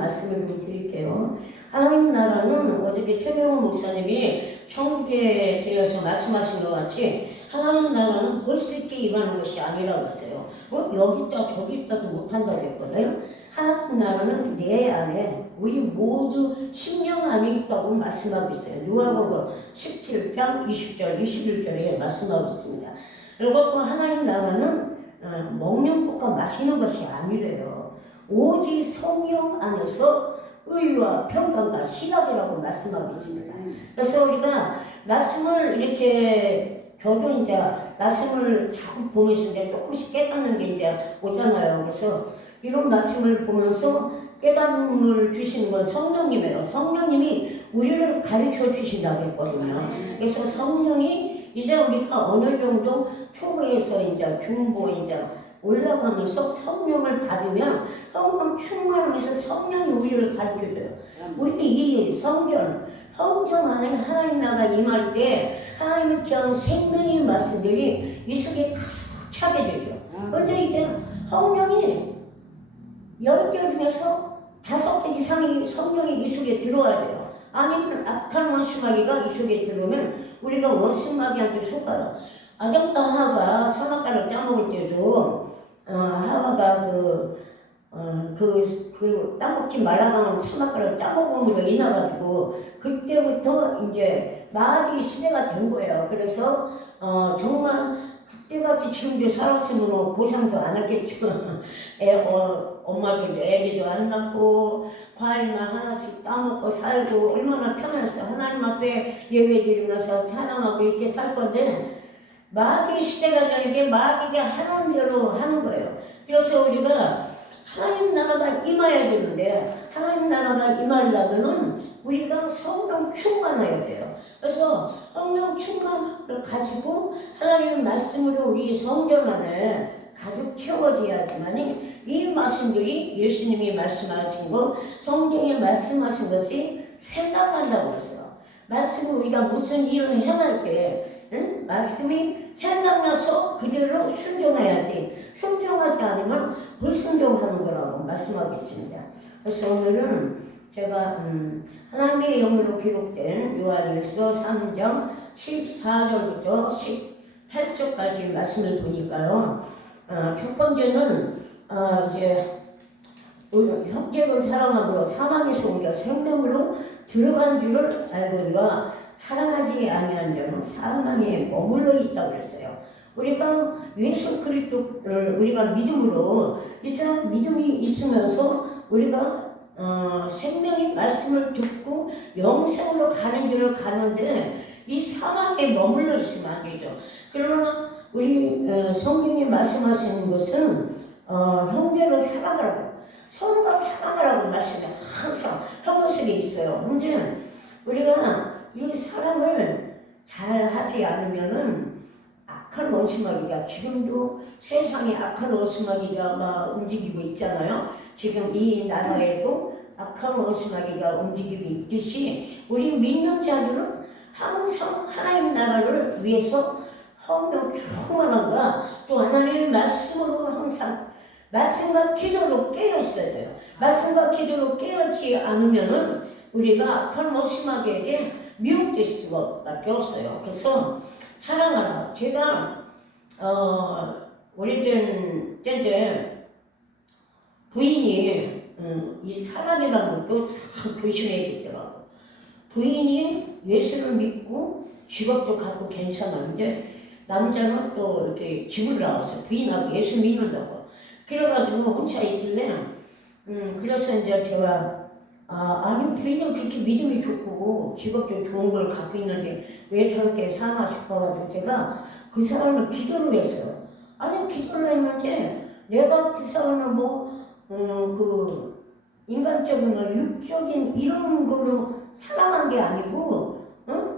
말씀을 좀 드릴게요. 하나님 나라는 어저께 최병호 목사님이 천국에 대해서 말씀하신 것 같이 하나님 나라는 벌써 있게 임하는 것이 아니라고 했어요. 여기 있다 저기 있다도 못한다고 했거든요. 하나님 나라는 내 안에 우리 모두 심령 안에 있다고 말씀하고 있어요. 누가복음 17장 20절 21절에 말씀하고 있습니다. 그리고 또 하나님 나라는 먹는 것과 마시는 것이 아니래요. 오직 성령 안에서 의와 평강과 희락이라고 말씀하고 있습니다. 그래서 우리가 말씀을 이렇게 저도 이제 말씀을 자꾸 보면서 이제 조금씩 깨닫는 게 이제 오잖아요. 그래서 이런 말씀을 보면서 깨닫음을 주시는 건 성령님이에요. 성령님이 우리를 가르쳐 주신다고 했거든요. 그래서 성령이 이제 우리가 어느 정도 초보에서 이제 중보 이제 올라가면서 성령을 받으면 성령 충만하면서 성령이 우리를 가르쳐줘요. 우리 이 성전 안에 하나님 나라 임할 때 하나님의 귀한 생명의 말씀들이 이 속에 가득 차게 되죠. 그런데 이제 성령이 10개 중에서 5개 이상이 성령이 이 속에 들어와야 돼요. 아니면 악한 원수마귀가 이 속에 들어오면 우리가 원수마귀한테 속아요. 아담과 하와가 선악과를 따먹을 때도 하와가 따먹지 말라고 선악과를 따먹음으로 인해가지고 그때부터 이제 마귀 시대가 된 거예요. 그래서 정말 그때같이 지금도 살았으면 보상도 안 했겠죠. 엄마도 애기도 안 낳고 과일만 하나씩 따먹고 살고 얼마나 편했어. 하나님 앞에 예배드리면서 찬양하고 이렇게 살 건데 마귀 시대가 되니까 마귀가 하는 대로 하는 거예요. 그래서 우리가 하나님 나라가 임해야 되는데 하나님 나라가 임하려면은 우리가 성령 충만해야 돼요. 그래서 성령 충만을 가지고 하나님의 말씀으로 우리 성전 안에 가득 채워져야지만이 이 말씀들이 예수님이 말씀하신 것, 성경에 말씀하신 것이 생각난다고 했어요. 말씀을 우리가 무슨 일을 행할 때 말씀이 생각나서 그대로 순종해야지 순종하지 않으면 불순종하는 거라고 말씀하고 있습니다. 그래서 오늘은 제가 하나님의 영으로 기록된 요한일서 3장 14절부터 18절까지 말씀을 보니까요. 첫 번째는 이제 형제를 사랑함으로 사망에서 우리가 생명으로 들어간 줄을 알거니와 사랑하지 아니한 자는 사망에 머물러 있다고 그랬어요. 우리가 예수 그리스도를 우리가 믿음으로 이제 믿음이 있으면서 우리가 생명의 말씀을 듣고 영생으로 가는 길을 가는데 이 사망에 머물러 있으면 안 되죠. 그러나 우리 성경이 말씀하시는 것은 형제를 사랑하라고 서로가 사랑하라고 말씀이 항상 형 속에 있어요. 근데 우리가 이 사랑을 잘 하지 않으면은 악한 원수마귀가 지금도 세상에 악한 원수마귀가 막 움직이고 있잖아요. 지금 이 나라에도 악한 원수마귀가 움직이고 있듯이 우리 믿는 자들은 항상 하나님 나라를 위해서 성령 충만함과 또 하나님의 말씀으로 항상 말씀과 기도로 깨어 있어야 돼요. 말씀과 기도로 깨어있지 않으면은 우리가 악한 원수마귀에게 미혹될 수밖에 없어요. 그래서 사랑하라. 제가 오래된 때인데 부인이 이 사랑이라는 것도 참 조심해야겠더라고. 부인이 예수를 믿고 직업도 갖고 괜찮았는데 남자는 또 이렇게 집을 나왔어요. 부인하고 예수 믿는다고. 그래가지고 혼자 있길래 그래서 이제 제가 아니 부인은 그렇게 믿음이 좋고 직업도 좋은 걸 갖고 있는데 왜 저렇게 사나 싶어가지고 제가 그 사람을 기도를 했어요. 아니 기도를 했는데 내가 그 사람을 그 인간적인 육적인 이런 걸로 사랑한 게 아니고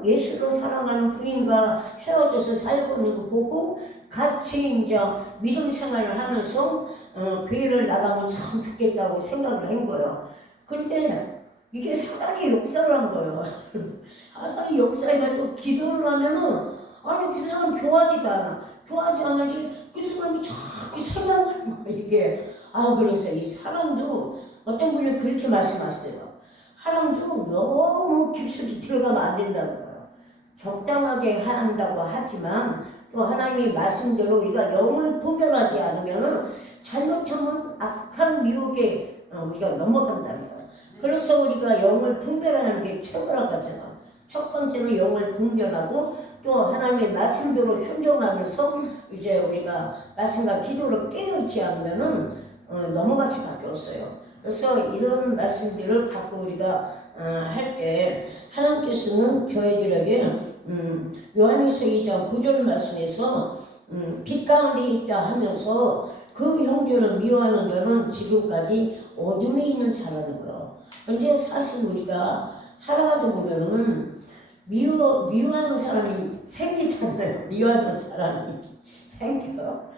예수로 사랑하는 부인과 헤어져서 살고 있는 거 보고 같이 이제 믿음 생활을 하면서 교회를 나가면 참 좋겠다고 생각을 한 거예요. 근데 이게 사단이 역사를 한 거예요. 사단이 역사해가지고 기도를 하면은 아니 그 사람 좋아하지도 않아. 좋아하지 않으니 그 사람이 자꾸 생각나는 거야 이게. 그래서 이 사람도 어떤 분은 그렇게 말씀하시더라고요. 하나님도 너무 깊숙이 들어가면 안 된다는 거예요. 적당하게 한다고 하지만 또 하나님의 말씀대로 우리가 영을 분별하지 않으면 잘못하면 악한 미혹에 우리가 넘어간다는 거예요. 그래서 우리가 영을 분별하는 게 최고라고 하잖아. 첫 번째로 영을 분별하고 또 하나님의 말씀대로 순종하면서 이제 우리가 말씀과 기도로 깨어있지 않으면은 넘어갈 수밖에 없어요. 그래서 이런 말씀들을 갖고 우리가 할 때 하나님께서는 저희들에게 요한일서 2장 9절 말씀에서 빛 가운데 있다 하면서 그 형제를 미워하는 자는 지금까지 어둠에 있는 자라는 거. 근데 사실 우리가 살아가다 보면은 미워하는 사람이 생기잖아요. 미워하는 사람이 생겨.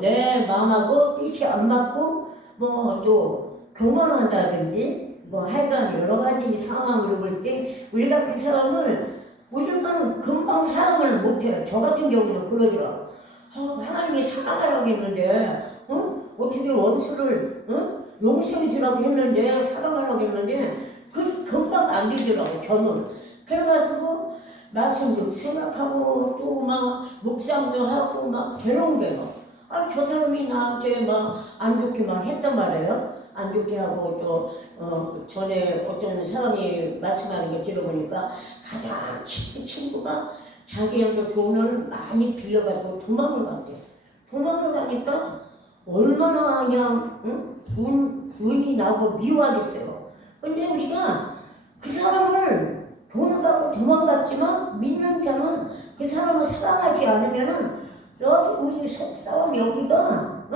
내 마음하고 뜻이 안 맞고 뭐 또 교만한다든지 뭐 하여간 여러 가지 상황으로 볼 때 우리가 그 사람을 우리는 금방 사랑을 못해요. 저 같은 경우는 그러더라고. 하나님이 사랑하라고 했는데 어떻게 원수를 용서해 주라고 했는데 사랑하라고 했는데 그 금방 안 되더라고 저는. 그래가지고 말씀도 생각하고 또 막 묵상도 하고 막 괴로운 게 막 저 사람이 나한테 막 안 좋게 막 했단 말이에요. 안 좋게 하고 또 전에 어떤 사람이 말씀하는 거 들어보니까 가장 친한 친구가 자기한테 돈을 많이 빌려가지고 도망을 간대. 도망을 가니까 얼마나 그냥 분이 나고 미워하겠어요. 근데 우리가 그 사람을 돈을 갖고 도망갔지만 믿는 자는 그 사람을 사랑하지 않으면은 여기 우리 속싸움 여기가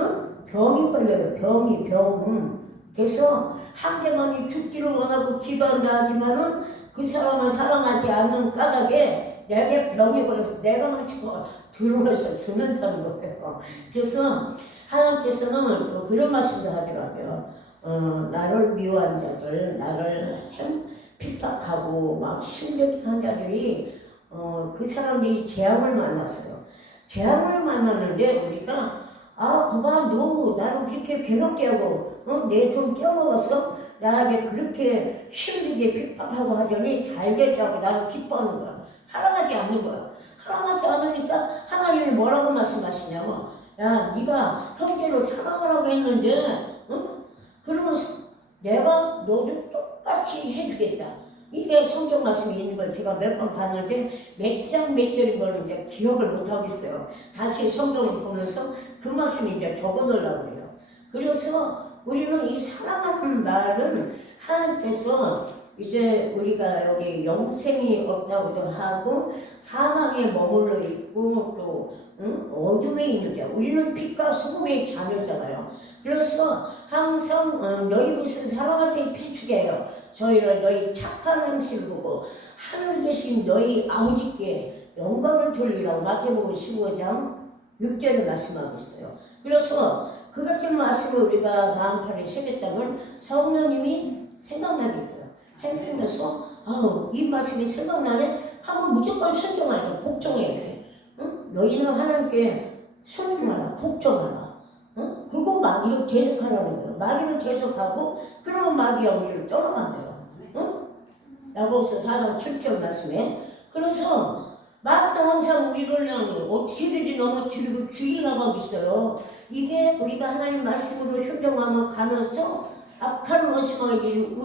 병이 걸려요. 병. 그래서 한계만이 죽기를 원하고 기도한다 하지만은 그 사람을 사랑하지 않는 까닭에 내게 병이 걸려서 내가 마치고 들어와서 죽는다는 거예요. 그래서 하나님께서는 또 그런 말씀도 하더라고요. 나를 미워한 자들, 나를 핍박하고 막 힘들게 한 자들이 그 사람들이 재앙을 만났어요. 재앙을 만나는데 우리가 그만 너 나를 그렇게 괴롭게 하고 내 돈 떼어먹었어? 나에게 그렇게 힘들게 핍박하고 하더니 잘 됐다고 나를 기뻐하는 거야. 사랑하지 않는 거야. 사랑하지 않으니까 하나님이 뭐라고 말씀하시냐고. 야 네가 형제로 사랑하라고 했는데 그러면서 내가 너도 똑같이 해주겠다. 이게 성경 말씀이 있는 걸 제가 몇 번 봤는데 몇 장 몇 절인 걸 이제 기억을 못 하겠어요. 다시 성경을 보면서 그 말씀이 이제 적어 놓으려고 그래요. 그래서 우리는 이 사랑하는 말은 하나님께서 이제 우리가 여기 영생이 없다고도 하고 사망에 머물러 있고 또 어둠에 있는 자. 우리는 빛과 소금의 자녀잖아요. 그래서 항상 너희 무슨 사랑할 때 비추게요. 저희는 너희 착한 행실을 보고 하늘 계신 너희 아버지께 영광을 돌리라고 마태복음 15장 6절을 말씀하고 있어요. 그래서 그 같은 말씀을 우리가 마음판에 새겼다면 성령님이 생각나게 돼요. 행하면서 이 말씀이 생각나네 하면 무조건 순종해야 돼. 복종해야 돼. 너희는 하나님께 순종하라. 복종하라. 그리고 마귀를 계속하라는 거예요. 마귀를 계속하고 그러면 마귀가 우리를 떠나간대요. 야고보서 4장 7절 말씀에. 그래서 마귀는 항상 우리를 그냥 어떻게든지 넘어뜨리고 죽이려고 있어요. 이게 우리가 하나님 말씀으로 순종하며 가면서 악한 원수마귀를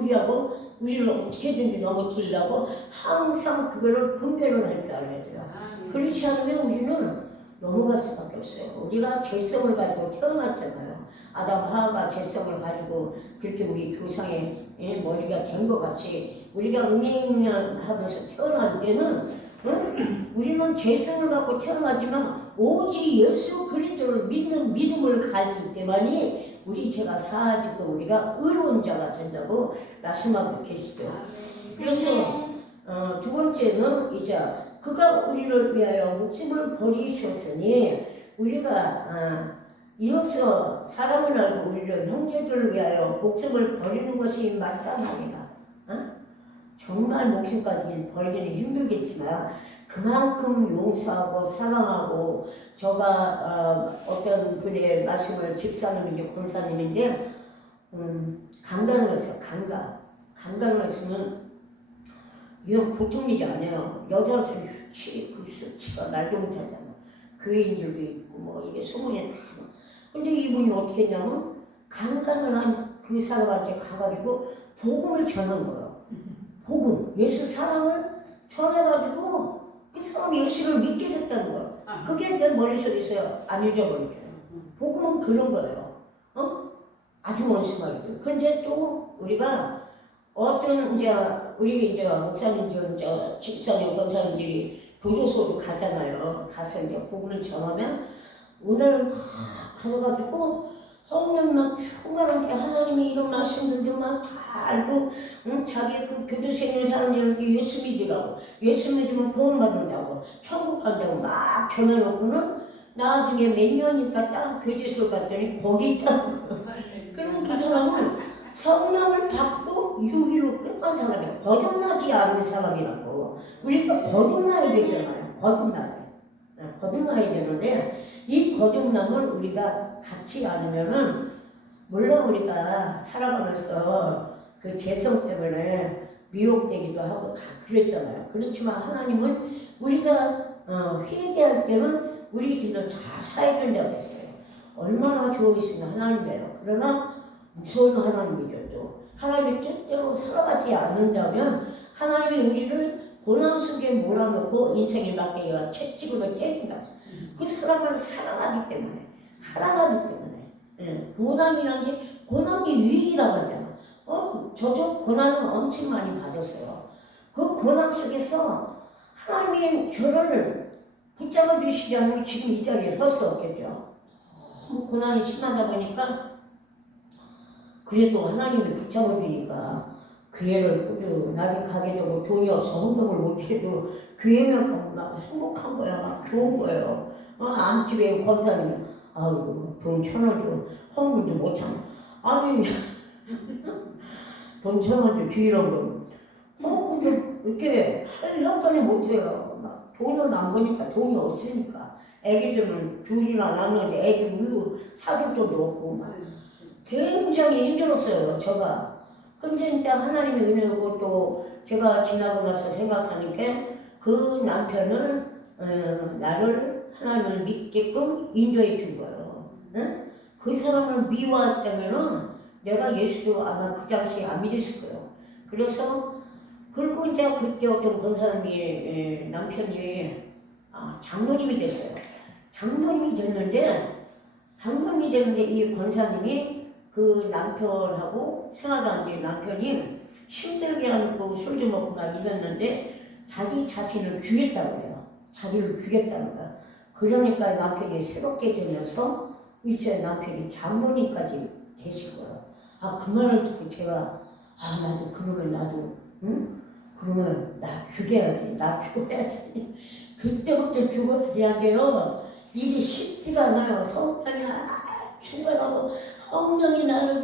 우리를 어떻게든지 넘어뜨리려고 항상 그거를 분별을 할 줄 알아야 돼요. 그렇지 않으면 우리는 넘어갈 수밖에 없어요. 우리가 죄성을 가지고 태어났잖아요. 아담 하와가 죄성을 가지고 그렇게 우리 조상의 머리가 된 것 같이 우리가 응행하면서 태어날 때는 우리는 죄성을 갖고 태어나지만 오직 예수 그리스도를 믿는 믿음을 가질 때만이 우리 죄가 사하지고 우리가 의로운 자가 된다고 말씀하고 계시죠. 그래서 두 번째는 이제 그가 우리를 위하여 목숨을 버리셨으니 우리가 이어서 사람을 알고 우리를 형제들을 위하여 목숨을 버리는 것이 맞다 말이다. 정말 목숨까지 버리기는 힘들겠지만 그만큼 용서하고 사랑하고 어떤 분의 말씀을 집사님인지 권사님인데 강간을 했어. 강간을 했으면 이건 보통 일이 아니에요. 여자 수치, 그 수치가 날도 못하잖아. 교인들도 있고 뭐 이게 소문이 다. 근데 이분이 어떻게 했냐면 강간을 한 그 사람한테 가가지고 복음을 전한 거예요. 복음, 예수 사랑을 전해가지고 그 사람이 예수를 믿게 됐다는 거예요. 그게 내 머릿속에서 안 잊어버리죠. 복음은 그런 거예요. 아주 원수말이죠. 근데 또 우리가 어떤 우리 목사님들, 집사님, 권사님들이 교도소로 가잖아요. 가서 복음을 전하면 오늘 막 가져가지고 성령만 충만하게 하나님이 이런 말씀들만 다 알고 자기 그 교도소에 있는 사람들한테 예수 믿으라고, 예수 믿으면 구원 받는다고, 천국 간다고 막 전해놓고는 나중에 몇 년 있다 딱 교도소 갔더니 거기 있다는 거예요. 그러면 그 사람은 성령을 받고 유기로 끝난 사람이야. 거듭나지 않은 사람이라고. 우리가 거듭나야 되잖아요. 거듭나야 되는데 이 거듭남을 우리가 갖지 않으면은 물론 우리가 살아가면서 그 죄성 때문에 미혹되기도 하고 다 그랬잖아요. 그렇지만 하나님은 우리가 회개할 때는 우리 뒤는 다 사야 된다고 했어요. 얼마나 좋으시면 하나님이에요. 그러나 무서운 하나님이죠. 또 하나님의 뜻대로 살아가지 않는다면 하나님이 우리를 고난 속에 몰아넣고 인생의 막대기와 채찍으로 때린다. 그 사람을 사랑하기 때문에 고난이라는 게 고난이 위기라고 하잖아. 저도 고난을 엄청 많이 받았어요. 그 고난 속에서 하나님이 저를 붙잡아 주시지 않으면 지금 이 자리에 설 수 없겠죠. 고난이 심하다 보니까 그래도 하나님이 붙잡아 주니까 교회를 꾸준하게 가게 되고 돈이 없어 헌금을 못해도 교회면 가면 막 행복한 거야. 막 좋은 거예요. 안집에 권사님이 아이고 돈 1,000원도 헌금도 못 참아. 아니 돈 1,000원도 주이런 거. 근데 이렇게 할 형편이 못해요. 막 돈을 안 버니까 돈이 없으니까. 애기들은 둘이나 낳는데 애기 우유 사줄 돈도 없고 굉장히 힘들었어요. 제가. 근데 이제 하나님의 은혜고 또 제가 지나고 나서 생각하니까 그 남편을 나를 하나님을 믿게끔 인도해 준 거예요. 응? 그 사람을 미워했다면은 내가 예수도 아마 그 당시에 안 믿었을 거예요. 그래서 그리고 이제 그때 어떤 권사님이 남편이 장로님이 됐어요. 장로님이 됐는데 이 권사님이 그 남편하고 생활하는데 남편이 힘들게 하고 술도 먹고 막 이랬는데 자기 자신을 죽였다고 해요. 자기를 죽였다는 거야. 그러니까 남편이 새롭게 되면서 이제 남편이 장모님까지 되신 거예요. 그 말을 듣고 제가 나도 그러면 응? 그러면 나 죽어야지. 그때부터 죽어야지 하게요. 일이 쉽지가 않아요. 성탄이 충만하고 성령이 나를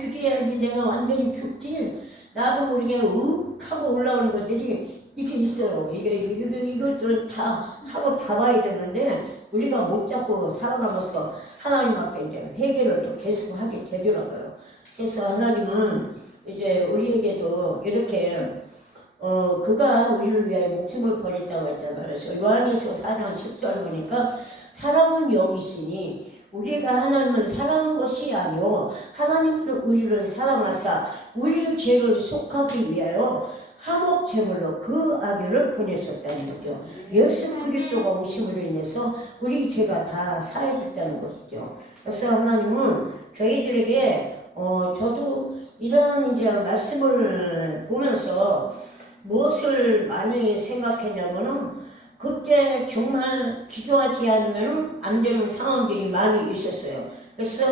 죽여야지 내가 완전히 죽지. 나도 모르게 하고 올라오는 것들이 이게 있어요. 이것들을 다 하고 잡아야 되는데 우리가 못 잡고 살아가면서 하나님 앞에 이제 회개를 또 계속 하게 되더라고요. 그래서 하나님은 이제 우리에게도 이렇게 그가 우리를 위하여 목숨을 버렸다고 했잖아요. 그래서 요한일서 4장 10절 보니까 사랑은 여기 있으니 우리가 하나님을 사랑한 것이 아니오 하나님은 우리를 사랑하사 우리의 죄를 속하기 위하여 화목 제물로 그 아들을 보내셨다는 거죠. 예수 그리스도가 오심으로 인해서 우리 죄가 다 사해졌다는 것이죠. 그래서 하나님은 저희들에게 저도 이런 이제 말씀을 보면서 무엇을 많이 생각했냐면은 그때 정말 기도하지 않으면 안 되는 상황들이 많이 있었어요. 그래서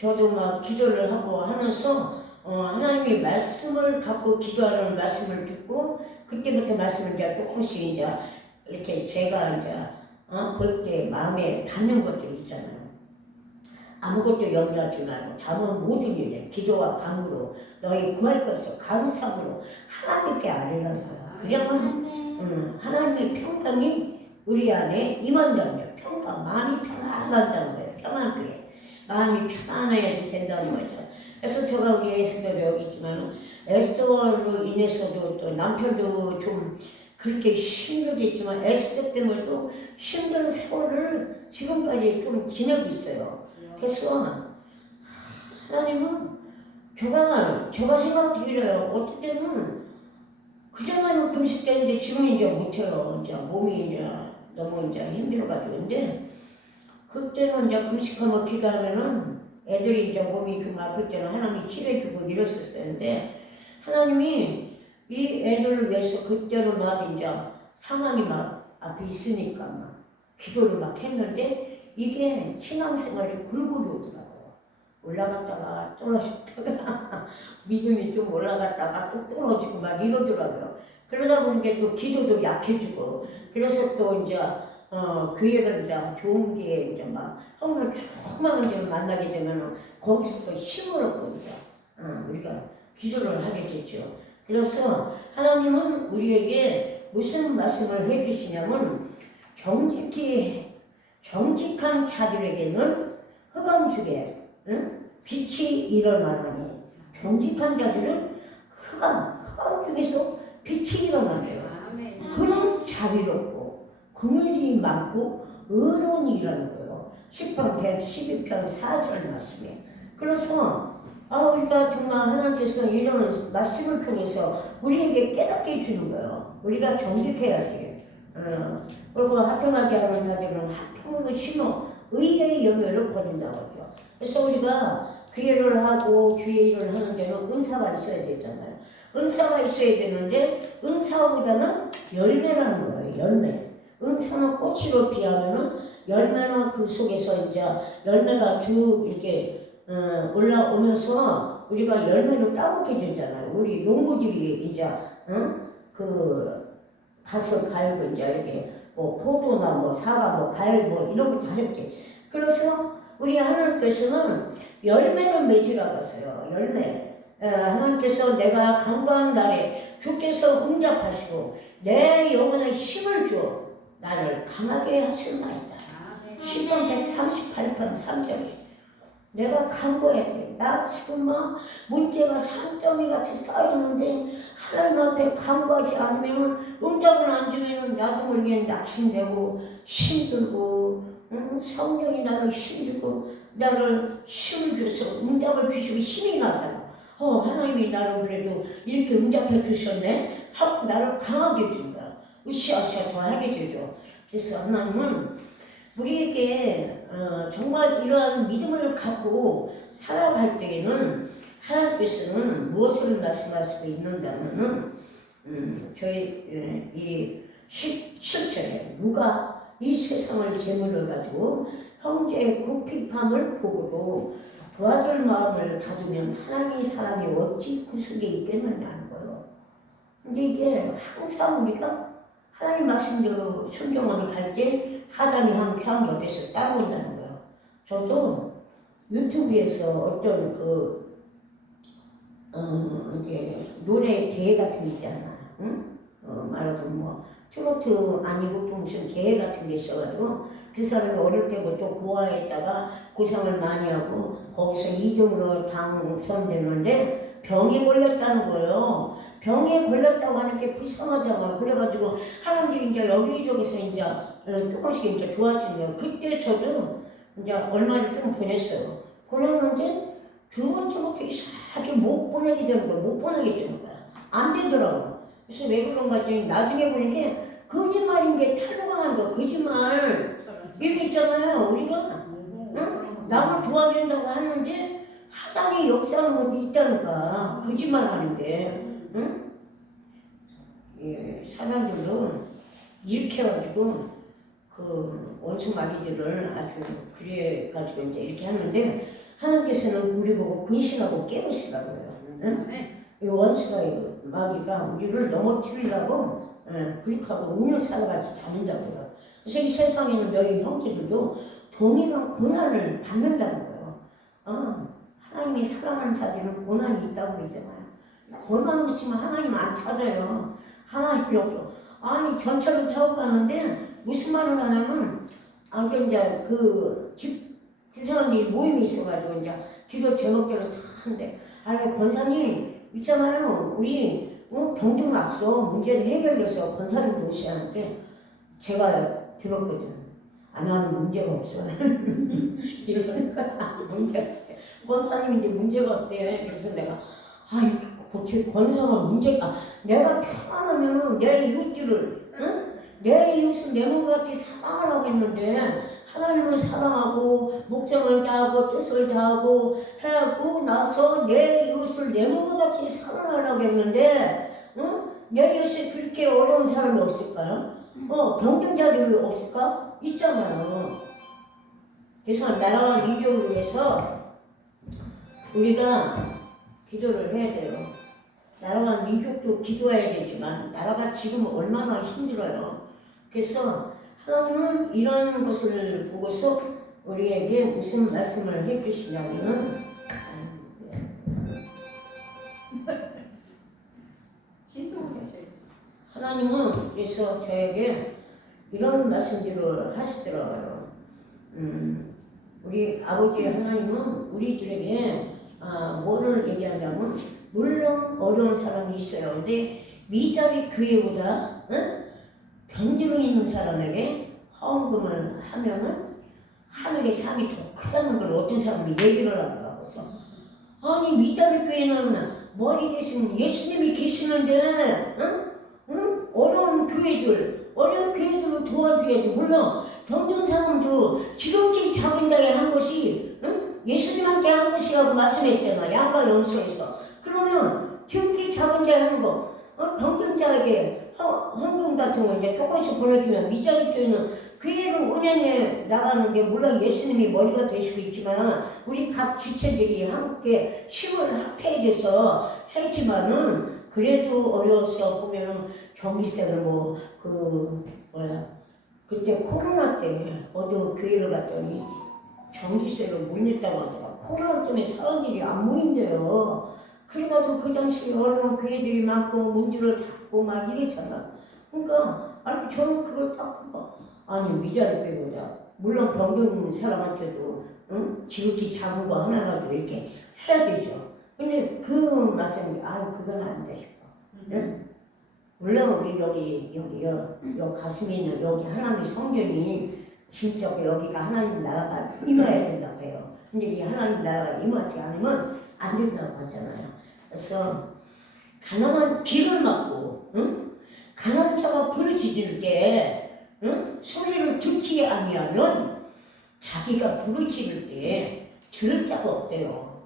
저도 막 기도를 하고 하면서 하나님의 말씀을 갖고 기도하는 말씀을 듣고 그때부터 말씀을 이제 조금씩 이제 이렇게 제가 이제 볼 때 마음에 닿는 것들 있잖아요. 아무것도 염려하지 말고 담은 모든 일에 기도와 간구로 너희 구할 것을 감사함으로 하나님께 아뢰라는 거야. 그러면 하나님의 평강이 우리 안에 임한다는 평강, 마음이 평안한다는 거예요. 평안하게 마음이 편안해야 된다는 거죠. 그래서 제가 우리 에스더도 여기 있지만 에스더로 인해서도 또 남편도 좀 그렇게 힘들겠지만 에스더 때문에도 힘든 세월을 지금까지 좀 지내고 있어요. 그래서 하나님은 제가 생각드려요. 어떨 때는 그전에는 금식되는데 지금 이제 못해요. 이제 몸이 이제 너무 이제 힘들어가지고. 근데 그때는 이제 금식하면 기도하면은 애들이 이제 몸이 좀 아플 때는 하나님이 치료해주고 이랬었어요. 근데 하나님이 이 애들을 위해서 그때는 막 이제 상황이 막 앞에 있으니까 막 기도를 막 했는데 이게 신앙생활이 굴곡이 오더라고요. 올라갔다가 떨어졌다가 믿음이 좀 올라갔다가 또 떨어지고 막 이러더라고요. 그러다 보니까 또 기도도 약해지고 그래서 또 이제 교회가 이제 좋은 게 이제 막 형을 조그만 이제 만나게 되면 거기서 또 힘을 얻고 이제 우리가 기도를 하게 되죠. 그래서 하나님은 우리에게 무슨 말씀을 해주시냐면 정직한 자들에게는 흑암 중에 빛이 일어나나니 정직한 자들은 흑암 중에서 빛이 일어나네요. 그는 자비롭고 긍휼이 많고 의로운이라는 거예요. 시편 112편 4절 말씀에. 그래서 우리가 정말 하나님께서 이런 말씀을 통해서 우리에게 깨닫게 해주는 거예요. 우리가 정직해야지. 그리고 합평하게 하는 자들은 합평으로 심어 의의 열매를 거둔다고 하죠. 그래서 우리가 기회를 하고 주의 일을 하는 데는 은사가 있어야 되잖아요. 은사가 있어야 되는데 은사보다는 열매라는 거예요. 열매. 은사는 꽃으로 비하면은 열매는 그 속에서 이제 열매가 쭉 이렇게 올라오면서 우리가 열매를 따먹게 되잖아요. 우리 농부들이 이제 그 밭을 갈고 이제 이렇게 뭐 포도나 뭐 사과 뭐 갈 뭐 이런 거 다 했지. 그래서 우리 하나님께서는 열매를 맺으라고 하세요. 열매. 하나님께서 내가 간구한 날에 주께서 응답하시고 내 영혼에 힘을 주어 나를 강하게 하실나이다. 시편 138편 3절에 내가 간구해야 돼. 나 지금 막 문제가 산더미 같이 쌓였는데 하나님 앞에 간구하지 않으면 응답을 안 주면 나도 모르게 낙심되고 힘들고 성령이 나를 힘들고 나를 힘을 줘서 응답을 주시고 힘이 나잖아. 하나님이 나를 그래도 이렇게 응답해 주셨네 하고 나를 강하게 해준 거야. 으쌰으쌰 더 하게 되죠. 그래서 하나님은 우리에게 정말 이러한 믿음을 갖고 살아갈 때에는 하나님께서는 무엇을 말씀하시고 있는다면은 저희 이 17절에 누가 이 세상을 재물을 가지고 형제의 궁핍함을 보고도 도와줄 마음을 가두면 하나님의 사람이 어찌 구속에 있겠느냐는 거예요. 근데 이게 항상 우리가 하나님 말씀대로 순종하게 갈 때 하나님이 항상 옆에서 따라온다는 거예요. 저도 유튜브에서 어떤 이게 노래 대회 같은 게 있잖아. 응? 말하자면 뭐 트로트 아니고 또 무슨 대회 같은 게 있어가지고 그 사람이 어릴 때부터 고아했다가 고생을 많이 하고 거기서 2등으로 당선됐는데 병에 걸렸다는 거예요. 병에 걸렸다고 하는 게 불쌍하잖아요. 그래가지고 하나님들이 이제 여기저기서 이제 조금씩 이제 도와준 거예요. 그때 저도 이제 얼마를 좀 보냈어요. 보냈는데 두 번째부터 이상하게 못 보내게 되는 거야. 못 보내게 되는 거야. 안 되더라고. 그래서 왜 그런가 했더니 나중에 보니까 거짓말인 게 탈로강한 거. 거짓말. 이거 있잖아요. 우리가 남을 도와준다고 하는데 하당에 역사하는 것도 있다니까. 거짓말 하는 게. 응? 예, 사람들은 이렇게 해가지고 그 원수 마귀들을 아주 그래가지고 이제 이렇게 하는데 하나님께서는 우리 보고 근신하고 깨우시라고 해요. 응? 이 원수가 마귀가 우리를 넘어뜨리려고 그렇게 하고 운을 살아가지 않는다고요. 그래서 이 세상에는 너희 형제들도 동일한 고난을 받는다는 거예요. 하나님이 사랑하는 자들은 고난이 있다고 그러잖아요. 고난은 그렇지만 하나님 안 찾아요. 하나님이 없어. 아니 전철을 타고 가는데 무슨 말을 하냐면 이제 그 사람들이 모임이 있어가지고 이제 기도 제목대로 다 한대. 아니 권사님 있잖아요. 우리 병좀 났어. 문제를 해결해서 권사님 모시는데 제가 들었거든. 나는 문제가 없어. 이러니까 문제가 없대. 권사님인데 문제가 없대. 그래서 내가 어떻게 권사가 문제가 내가 편안하면 내 이웃들을 내 이웃은 내 몸같이 사랑하라고 했는데 하나님을 사랑하고 목적을 다하고 뜻을 다하고 하고 나서 내 이웃을 내 몸같이 사랑하라고 했는데 내 이웃에 그렇게 어려운 사람이 없을까요? 병든자들이 없을까? 있잖아요. 그래서 나라와 민족을 위해서 우리가 기도를 해야 돼요. 나라와 민족도 기도해야 되지만 나라가 지금 얼마나 힘들어요. 그래서 하나님은 이런 것을 보고서 우리에게 무슨 말씀을 해주시냐면은 하나님은 그래서 저에게 이런 말씀들을 하시더라고요. 우리 아버지 하나님은 우리들에게 뭐를 얘기하냐면 물론 어려운 사람이 있어요. 근데 미자리 교회보다 병들어 있는 사람에게 헌금을 하면은 하늘의 상이 더 크다는 걸 어떤 사람이 얘기를 하더라고요. 아니 미자리 교회는 머리 대신 예수님이 계시는데 어려운 교회들을 도와줘야지. 물론 병든 사람도 기름진 작은 자에 한 것이 예수님한테 한 것이라고 말씀했잖아. 양가 연수에서. 그러면 지극히 작은 자에 하는 거 병든 자에게 헌금 같은 거 이제 조금씩 보내주면 미자리 교회는 교회를 운영해 나가는데 물론 예수님이 머리가 될 수도 있지만 우리 각 지체들이 함께 힘을 합해져서 했지만은 그래도 어려워서 보면은 전기세를 그때 코로나 때 어디 교회를 갔더니 전기세를 못 냈다고 하더라. 코로나 때문에 사람들이 안 모인대요. 그래가지고 그 당시에 어려운 교회들이 많고 문들을 닫고 막 이랬잖아. 그러니까 아니 저는 그걸 딱 보고 아니 미자리 교회보다 물론 병든 사람한테도 지극히 작은 거 하나라도 이렇게 해야 되죠. 근데 그 말씀이 그건 아니다 싶어. 물론 우리 여기 가슴에 있는 여기 하나님의 성전이 진짜 여기가 하나님 나라가 임해야 된다고 해요. 근데 이 하나님 나라가 임하지 않으면 안 된다고 하잖아요. 그래서 가난한 비를 맞고 가난한 자가 부르짖을 때 소리를 듣지 아니하면 자기가 부르짖을 때 들을 자가 없대요.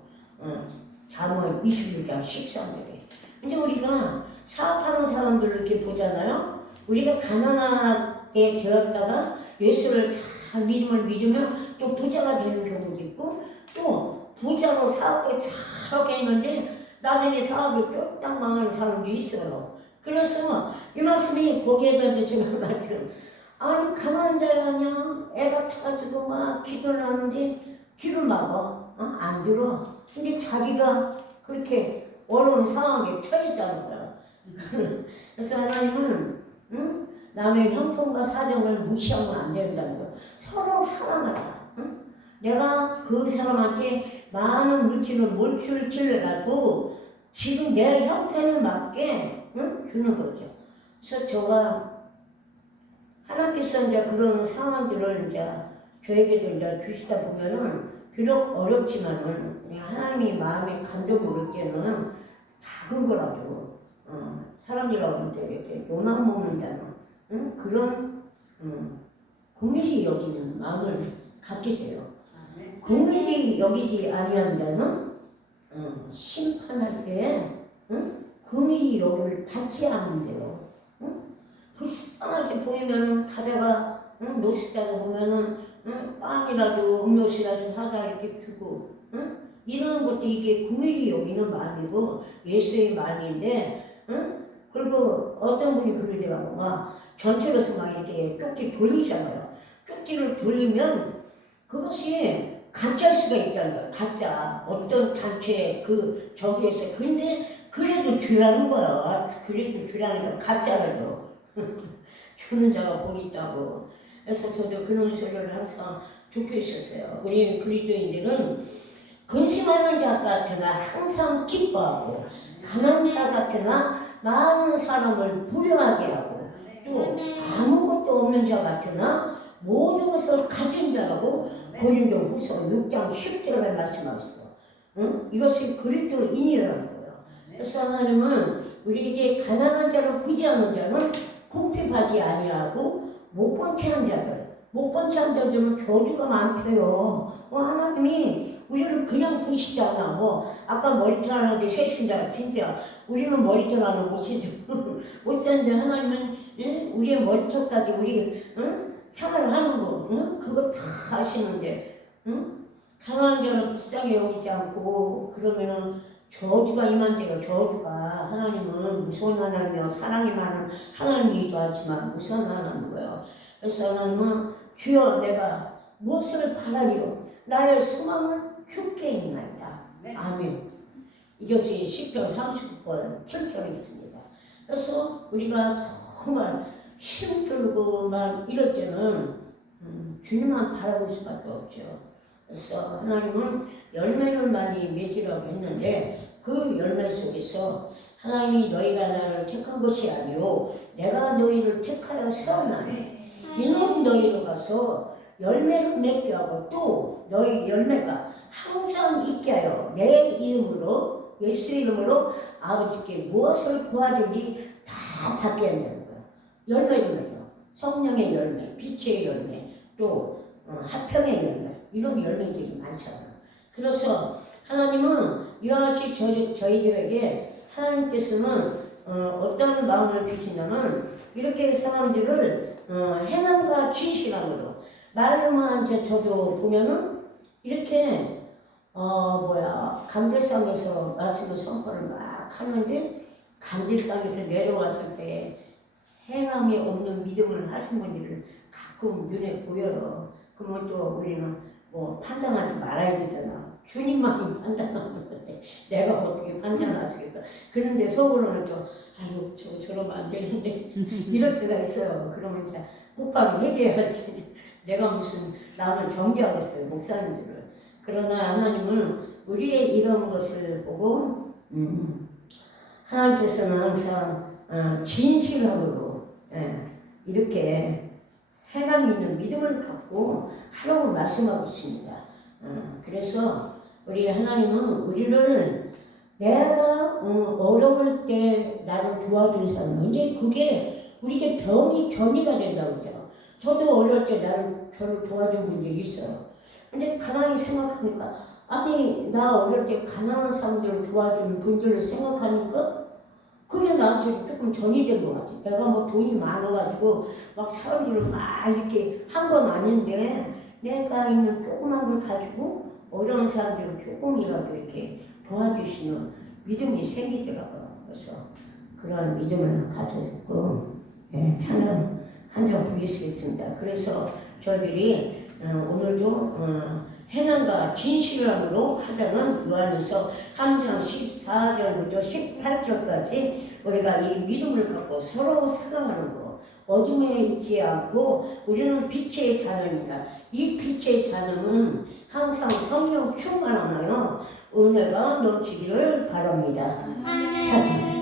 잠언 26장 13절에. 이제 우리가 사업하는 사람들을 이렇게 보잖아요. 우리가 가난하게 되었다가 예수를 잘 믿으면 또 부자가 되는 경우도 있고 또 부자로 사업을 잘하게 했는데 나중에 사업을 쫄딱 망하는 사람도 있어요. 그래서 이 말씀이 거기에다 제가 말씀 아니 가난한 자가 그냥 애가 타가지고 막 기도를 하는데 귀를 막아. 안 들어. 근데 자기가 그렇게 어려운 상황에 처했다는 거야. 그래서 하나님은 남의 형편과 사정을 무시하면 안 된다는 거야. 서로 사랑하라. 내가 그 사람한테 많은 물질을 몰출치려고 지금 내 형편에 맞게 주는 거죠. 그래서 제가 하나님께서 이제 그런 상황들을 이제 저에게도 이제 주시다 보면은 비록 어렵지만은 하나님이 마음에 감동 모를 때는 작은 거라도 사람들하고 한테 이렇게 요남 먹는다는 그런 긍휼히 여기는 마음을 갖게 돼요. 긍휼히 여기지 아니한다는 심판할 때 긍휼히 여기를 받지 않는데요. 불쌍하게 보이면은 가다가 노시다가 보면은 빵이라도 음료수라도 사다 이렇게 주고 이런 것도 이게 긍휼히 여기는 마음이고 예수의 마음인데 그리고 어떤 분이 그러더라고 막 전철에서 막 이렇게 쪽지 돌리잖아요. 쪽지를 돌리면 그것이 가짜일 수가 있다는 거야. 가짜 어떤 단체 저기에서 근데 그래도 주라는 거야. 그래도 주라는 거야. 가짜라도 주는 자가 복이 있다고. 그래서 저도 그런 소리를 항상 듣고 있었어요. 우리 그리스도인들은 근심하는 자 같으나 항상 기뻐하고 가난한 자 같으나 많은 사람을 부유하게 하고 또 아무것도 없는 자 같으나 모든 것을 가진 자라고 고린도 후서 6장 10절에 말씀하셨어. 응? 이것이 그리스도인이라는 거예요. 그래서 하나님은 우리에게 가난한 자를 구제하는 자는 궁핍하지 아니하고 못 본 채 한 자들, 못 본 채 한 자들은 저주가 많대요. 하나님이 우리를 그냥 보시지 않아. 아까 머리털 하는데 셋인자 진짜 우리는 머리털 하나 못 쓰죠. 못 쓰는데 하나님은 우리의 머리털까지 우리 생활을 하는 거 그거 다 아시는데 가난한 자는 불쌍히 여기지 않고 그러면은 저주가 임한대요. 저주가 하나님은 무서운 하나님이요 사랑이 많은 하나님이기도 하지만 무서운 하나님이고요. 그래서 하나님은 주여 내가 무엇을 바라리요 나의 소망을 주께 있나이다. 아멘. 이것이 시편 39편 7절에 있습니다. 그래서 우리가 정말 힘들고만 이럴 때는 주님만 바라볼 수밖에 없죠. 그래서 하나님은 열매를 많이 맺으라고 했는데 그 열매 속에서 하나님이 너희가 나를 택한 것이 아니요 내가 너희를 택하여 세웠나니 이놈 너희로 가서 열매를 맺게 하고 또 너희 열매가 항상 있게 하여 내 이름으로 예수 이름으로 아버지께 무엇을 구하리니 다 받게 한다는 거예요. 열매를 맺어 성령의 열매, 빛의 열매, 또 화평의 열매 이런 열매들이 많잖아요. 그래서 하나님은 이와 같이 저희들에게 하나님께서는 어떤 마음을 주시냐면 이렇게 사람들을 행함과 진실함으로 말로만 이제 저도 보면은 이렇게 감별상에서 말씀을 선포를 막 하는데 감별상에서 내려왔을 때 행함이 없는 믿음을 하신 분들을 가끔 눈에 보여요. 그러면 또 우리는 판단하지 말아야 되잖아. 주님만이 판단하는 건데 내가 어떻게 판단할 수 있어. 그런데 속으로는 또 아유 저러면 안 되는데 이럴 때가 있어요. 그러면 이제 곧바로 얘기해야지. 내가 무슨 남을 경계하겠어요. 목사님들을. 그러나 하나님은 우리의 이런 것을 보고 하나님께서는 항상 진실함으로 이렇게 해감 있는 믿음을 갖고 하라고 말씀하고 있습니다. 그래서 우리 하나님은 우리를 내가 어려울 때 나를 도와준 사람 이제 그게 우리에게 병이 전이가 된다고 그러죠. 저도 어려울 때 저를 도와준 분들이 있어요. 근데 가만히 생각하니까 아니 나 어릴 때 가난한 사람들을 도와준 분들을 생각하니까 그게 나한테 조금 전이 된 것 같아. 내가 돈이 많아가지고 막 사람들을 막 이렇게 한 건 아닌데 내가 있는 조그만 걸 가지고 어려운 사람들을 조금이라도 이렇게 도와주시는 믿음이 생기더라고요. 그래서 그런 믿음을 가졌고 찬양 한 장 부르시겠습니다. 그래서 저희들이 오늘도 행함과 진실함으로 하자는 요한에서 3장 14절부터 18절까지 우리가 이 믿음을 갖고 서로 사랑하는 것 어둠에 있지 않고 우리는 빛의 자녀입니다. 이 빛의 자녀는 항상 성령 충만하나요? 은혜가 넘치기를 바랍니다. 찬양.